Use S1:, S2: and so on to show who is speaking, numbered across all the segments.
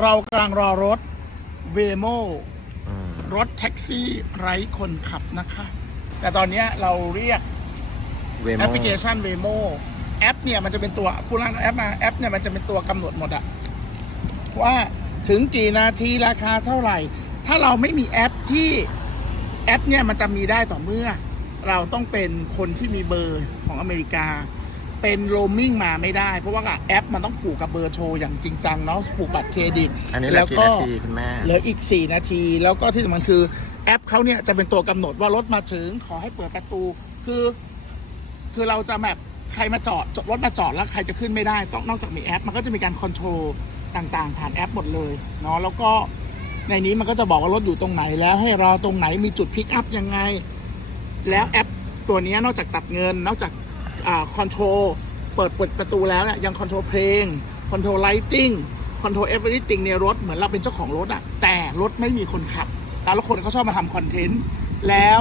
S1: เรากำลังรอรถเวโม
S2: อืม
S1: รถแท็กซี่ไร้คนขับนะคะ แต่ตอนเนี้ยเราเรียก
S2: เวโม
S1: แอปพลิเคชันเวโมแอปเนี่ยมันจะเป็นตัวผู้ร่างแอปมาแอปเนี่ยมันจะเป็นตัวกำหนดหมดอะว่าถึงกี่นาทีราคาเท่าไหร่ ถ้าเราไม่มีแอปที่แอปเนี่ยมันจะมีได้ต่อเมื่อ เราต้องเป็นคนที่มีเบอร์ของอเมริกา เป็นโรมมิ่งมาไม่ได้ เพราะว่าแอปมันต้องผูกกับเบอร์โทรอย่างจริงจังเนาะผูกบัตรเครดิต
S2: อันนี้เหลื
S1: แล้
S2: อ
S1: ว
S2: กี่
S1: ก็
S2: นาทีคุณแม่
S1: เหลืออีก 4 นาที แล้วก็ที่สำคัญคือแอปเขาเนี่ยจะเป็นตัวกำหนดว่ารถมาถึงขอให้เปิดประตู คือ คือเราจะแบบใครมาจอดจอดรถมาจอดแล้วใครจะขึ้นไม่ได้ ต้องนอกจากมีแอป มันก็จะมีการคอนโทรลต่างๆ ผ่านแอปหมดเลยเนาะแล้วก็ในนี้มันก็จะบอกว่ารถอยู่ตรงไหนแล้วให้รอตรงไหนมีจุดพิกอัพยังไง แล้วแอปตัวเนี้ยนอกจากตัดเงิน นอกจากอ่า คอนโทรลเปิดเปิดประตูแล้วเนี่ยยังคอนโทรลเพลงคอนโทรลไลติ้งคอนโทรลเอเวอร์ติงในรถเหมือนเราเป็นเจ้าของรถอะแต่รถไม่มีคนขับ แต่ละคนเขาชอบมาทำคอนเทนต์แล้ว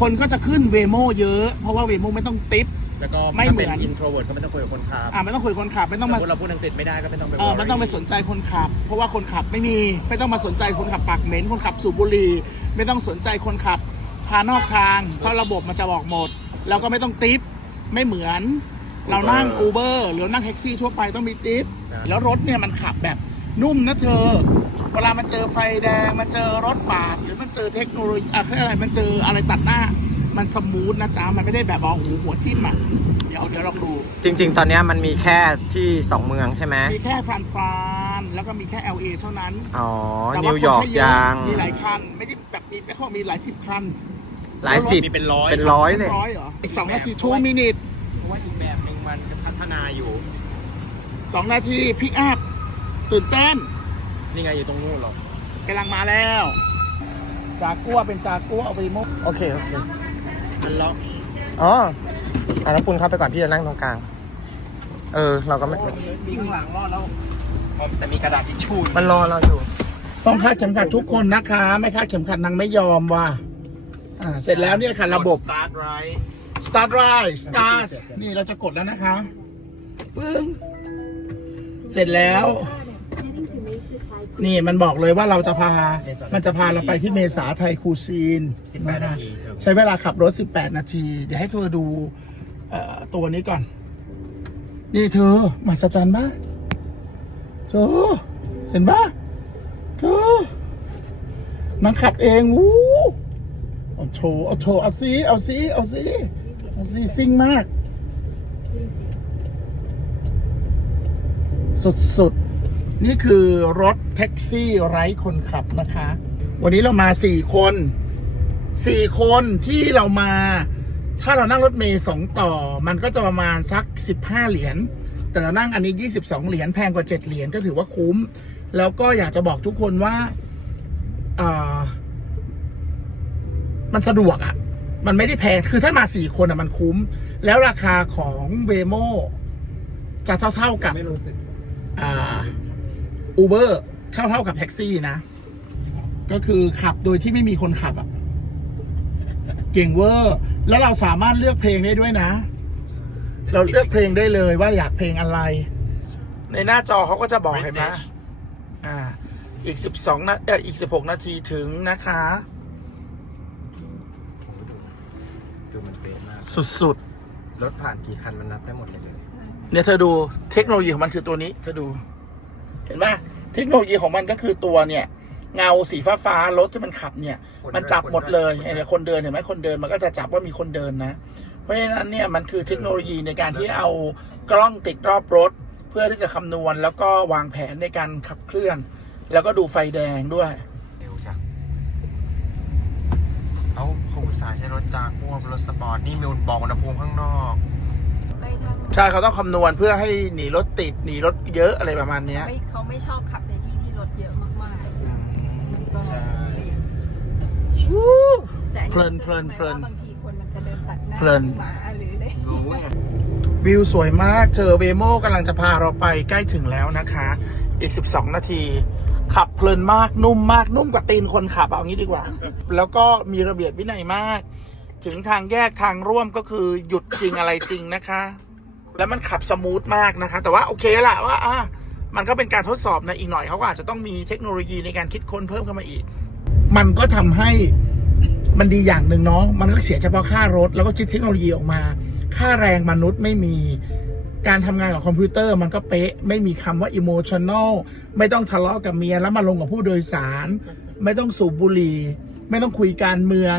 S1: คนก็จะขึ้นเวโมเยอะ เพราะว่าเวโมไม่ต้องติป
S3: แล้วก็
S1: ไม่
S3: ถ้า
S1: เหมื
S3: เป็
S1: อน
S3: นอินโทรเวิร์ดก็ไม่ต้องคุยกับคนขับ
S1: อ่าไม่ต้องคุยกับคนขับไม่
S3: ส
S1: ต้อ
S3: ม
S1: งมา
S3: มติเราพูดอังกฤษไม่ได้ก็ไม่ต้องไป
S1: เออไม่ต้องไปสนใจคนขับ เพราะว่าคนขับไม่มีไม่ต้องมาสนใจคนขับปากเหม็นคนขับสูบบุหรี่ไม่ต้องสนใจคนขับพานอกทางเพราะระบบมันจะบอกหมด แล้วก็ไม่ต้องติป ไม่เหมือน เรานั่งอูเบอร์หรือนั่งแท็กซี่ทั่วไปต้องมีติปแล้วรถเนี่ยมันขับแบบนุ่มนะเธอ เวลามันเจอไฟแดง มันเจอรถปาด หรือมันเจอเทคโนโลยีอะอะไรมันเจออะไรตัดหน้า มันสมูทนะจ๊ะ มันไม่ได้แบบว่าโอ้โหหัวทิ่มอะเดี๋ยวเดี๋ยวลองดู
S2: จริง ๆ ตอนเนี้ยมันมีแค่ที่สองเมืองใช่ไหม
S1: มีแค่ฟรานฟรานแล้วก็มีแค่ LA เท่านั้น
S2: อ๋อ
S1: แต่
S2: นิ
S1: ว่า
S2: วยอร์
S1: ค
S2: ก
S1: นใช้เะ
S2: ยัง
S1: มีหลายคัน ไม่ได้แบบมีไม่เขามีหลายสิบคัน
S2: หลายสิบ
S3: มีเป็นร้อย
S2: เป็นร้อยเลย
S1: ร้อยเหรอ อีกสองนาทีทูมินิท
S3: เพราะว่าอีกแบบหนึ่งมันพัฒนาอยู่
S1: สองนาทีพิกอัพตื่นเต้น
S3: นี่ไงอยู่ตรงนู้นหรอกำ
S1: ลังมาแล้ว จากัวเป็นจากัวเอาไปมุก
S2: โอเคโอเค
S1: อันล็อก
S2: อ๋อเอาน้ำปุนเข้าไปก่อนพี่จะนั่งตรงกลาง เออ เราก็ไม่
S3: มีข้างหลังรอดแล้วแต่มีกระดาษทิชชู่
S2: มันรอเราอยู่
S1: ต้องคาดเข็มขัดทุกคนนะคะ ไม่คาดเข็มขัดนางไม่ยอมว่ะ อ่าเสร็จแล้วเนี่ยค่ะระบบ
S3: สตาร์ทไร
S1: start right start นี่เราจะกดแล้วนะคะปึ้งเสร็จแล้ว นี่มันบอกเลยว่าเราจะพา มันจะพาเราไปที่เมษาไทยคูซีน
S3: สิบแปดนาทีเธอ
S1: ใช้เวลาขับรถ 18 นาที เดี๋ยวให้เธอดูเอ่อตัวนี้ก่อน นี่เธอมหัศจรรย์ปะเธอเห็นปะเธอนางขับเองวู้ เอาโชว์เอาโชว์เอาซิเอาซิเอาซิเอาซิซิ่งมาก สุดๆ นี่คือรถแท็กซี่ไร้คนขับนะคะ วันนี้เรามาสี่คนสี่คนที่เรามา ถ้าเรานั่งรถเมย์สองต่อ มันก็จะประมาณสักสิบห้าเหรียญแต่เรานั่งอันนี้ยี่สิบสองเหรียญแพงกว่าเจ็ดเหรียญก็ถือว่าคุ้ม แล้วก็อยากจะบอกทุกคนว่าอ่า มันสะดวกอะ่ะ มันไม่ได้แพง คือถ้ามาสี่คนอะ่ะมันคุ้ม แล้วราคาของเวโมจะเท่าๆกับ
S3: ไม่รู้สึก
S1: อ่าอูเบอร์เท่าเท่ากับแท็กซี่นะ ก็คือขับโดยที่ไม่มีคนขับอะ เก่งเวอร์ แล้วเราสามารถเลือกเพลงได้ด้วยนะ เราเลือกเพลงได้เลยว่าอยากเพลงอะไร ในหน้าจอเขาก็จะบอกเห็นไหมอ่า อีกสิบสองนาเอออีกสิบหกนาทีถึงนะคะ
S2: ดูมันเป๊ะมาก
S1: สุด
S2: รถผ่านกี่คันมันนับได้หมดเลย
S1: ๆ เนี่ยเธอดูเทคโนโลยีของมันคือตัวนี้ เธอดู เห็นไหมเทคโนโลยีของมันก็คือตัวเนี่ย เงาสีฟ้าฟ้าๆรถที่มันขับเนี่ยมันจับหมดเลยเห็นไหมคนเดินเห็นไหมคนเดินมันก็จะจับว่ามีคนเดินนะ เพราะฉะนั้นเนี่ยมันคือเทคโนโลยีในการที่เอากล้องติดรอบรถ เพื่อที่จะคำนวณแล้วก็วางแผนในการขับเคลื่อน แล้วก็ดูไฟแดงด้วย
S2: เร็วจังเอา เขาอุตส่าห์ใช้รถจากพวกรถสปอร์ตนี่มีบอกอุณหภูมิข้างนอก
S4: ไปทาง
S1: ใช่เขาต้องคำนวณเพื่อให้หนีรถติดหนีรถเยอะอะไรประมาณเนี้ย
S4: ไม่เขาไม่ชอบขับในที่ที่รถเยอะมากๆมันก็
S3: ใช่
S4: เสี่ยง
S1: ชู้
S4: แต่อั
S1: เพลินเพลิน
S4: จะรู้ไหม
S1: เพลิน
S4: ว่าบางทีคนมันจะเดินตัดหน้า
S1: เพลิน
S4: หมาหรืออะไร
S3: รู้ไง
S1: วิวสวยมากเจอเวโมกำลังจะพาเราไปใกล้ถึงแล้วนะคะ อีก 12 นาที ขับเพลินมากนุ่มมากนุ่มกว่าตีนคนขับเอางี้ดีกว่า แล้วก็มีระเบียบวินัยมาก ถึงทางแยกทางร่วมก็คือหยุดจริงอะไรจริงนะคะ แล้วมันขับสมูทมากนะคะ แต่ว่าโอเคละว่าอะมันก็เป็นการทดสอบนะอีกหน่อยเขาก็อาจจะต้องมีเทคโนโลยีในการคิดค้นเพิ่มเข้ามาอีก มันก็ทำให้มันดีอย่างหนึ่งเนาะมันก็เสียเฉพาะค่ารถ แล้วก็คิดเทคโนโลยีออกมา ค่าแรงมนุษย์ไม่มี การทำงานกับคอมพิวเตอร์มันก็เป๊ะ ไม่มีคำว่า emotional ไม่ต้องทะเลาะกับเมียแล้วมาลงกับผู้โดยสาร ไม่ต้องสูบบุหรี่ ไม่ต้องคุยการเมือง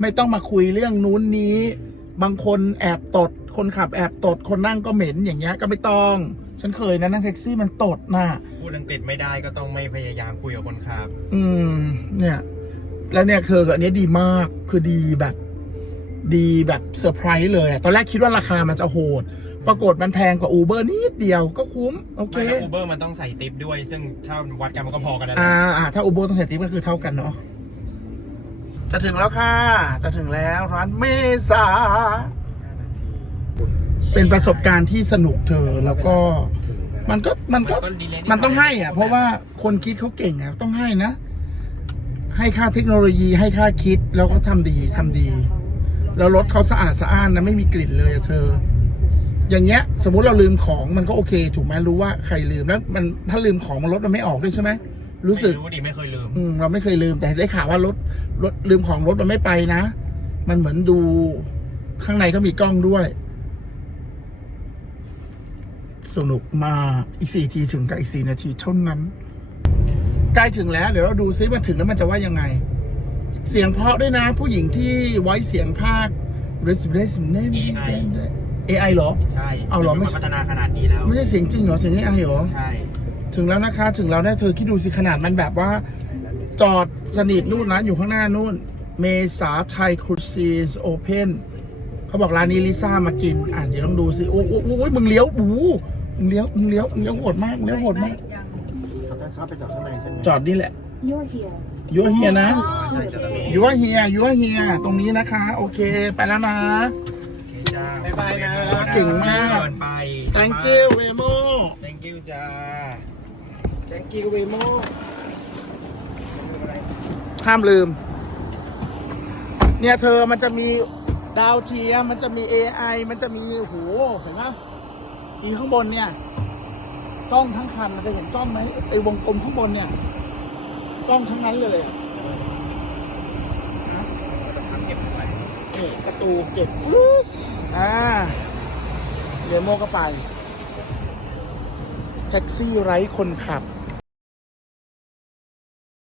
S1: ไม่ต้องมาคุยเรื่องนู้นนี้ บางคนแอบตด คนขับแอบตด คนนั่งก็เหม็นอย่างเงี้ยก็ไม่ต้อง ฉันเคยนะนั่งแท็กซี่มันตดน่ะ
S3: พูดอังกฤษไม่ได้ก็ต้องไม่พยายามคุยกับคนขับ
S1: อืม เนี่ย แล้วเนี่ยคืออันนี้ดีมากคือดีแบบ ดีแบบเซอร์ไพรส์เลยอะตอนแรกคิดว่าราคามันจะโหด ปรากฏมันแพงกว่าอูเบอร์นิดเดียวก็คุ้ม โอเค
S3: ไม่ถ้าอูเบอร์มันต้องใส่ติปด้วย ซึ่งถ้าวัดกันมันก็พอกันแล้วนะ
S1: อ่าอ่าถ้าอูเบอร์ต้องเสียทิปก็คือเท่ากันเนาะจะถึงแล้วค่ะ จะถึงแล้วร้านเมษา เป็นประสบการณ์ที่สนุกเธอแล้วก็มันก็มันก็
S3: ดีเลย
S1: มันต้องให้อะ เพราะว่าคนคิดเขาเก่งอะต้องให้นะ ให้ค่าเทคโนโลยีให้ค่าคิดแล้วก็ทำดีทำดี แล้วรถเขาสะอาดสะอ้านนะไม่มีกลิ่นเลยอะเธอ อย่างเงี้ย สมมุติเราลืมของมันก็โอเค ถูกไหมรู้ว่าใครลืมแล้วมันถ้าลืมของมันรถมันไม่ออกด้วยใช่ไหมรู้สึก
S3: ไม่รู้ดิไม่เคยลืม
S1: อืมเราไม่เคยลืมแต่ได้ข่าวว่ารถรถลืมของรถมันไม่ไปนะ มันเหมือนดูข้างในก็มีกล้องด้วย สนุกมากอีกสี่ทีถึงกับอีกสี่นาทีเท่านั้น ใกล้ถึงแล้ว เดี๋ยวเราดูซิว่าถึงแล้วมันจะว่ายังไง เสียงเพราะด้วยนะ ผู้หญิงที่ไว้เสียงภาค resident name
S3: AI
S1: AI เหรอ
S3: ใช่
S1: เอาเหรอไม่
S3: นพัฒนาขนาดนี้แล้ว
S1: ไม่ใช่เสียงจริงเหรอ เสียง AI เหรอ
S3: ใช่
S1: ถึงแล้วนะคะ ถึงแล้วเนี่ยเธอคิดดูสิขนาดมันแบบว่า จอดสนิทนู่นนะ อยู่ข้างหน้านู่น เมษาไทยครูซีสโอเพนเขาบอกร้านนี้ลิซ่ามากิน อะเดี๋ยวลองดูสิ โอ้โหโอ้โหมึงเลี้ยวโอ้โหมึงเลี้ยวมึงเลี้ยวมึงเลี้ยวโหดมากมึงเลี้ยวโหดมาก
S4: ยัง
S3: เขาไปจอดข้างในใช่ไหม
S1: จอดนี่แหละ
S4: You're here
S1: ยัวเฮียนะ
S4: อ๋อ
S3: ใช่
S4: โอ
S3: จะ
S4: เค
S3: มี
S1: ยัวเฮียยัวเฮียตรงนี้นะคะ โอเคไปแล้วนะ
S3: จ้าบ๊ายบายนะ
S1: เก่งมาก
S3: เดินไป
S1: thank you Wemo
S3: thank you จ้า
S1: thank you Wemo ห้ามลืม เนี่ยเธอมันจะมีดาวเทียมมันจะมี AI มันจะมีโอ้โหเห็นไหมอีข้างบนเนี่ยกล้องทั้งคันมันจะเห็นกล้องไหมไอ้วงกลมข้างบนเนี่ย กล้องทั้งนั้นเลยนี่ประตูเก็บฟลุสอ่าเดโมก็ไป แท็กซี่ไร้คนขับ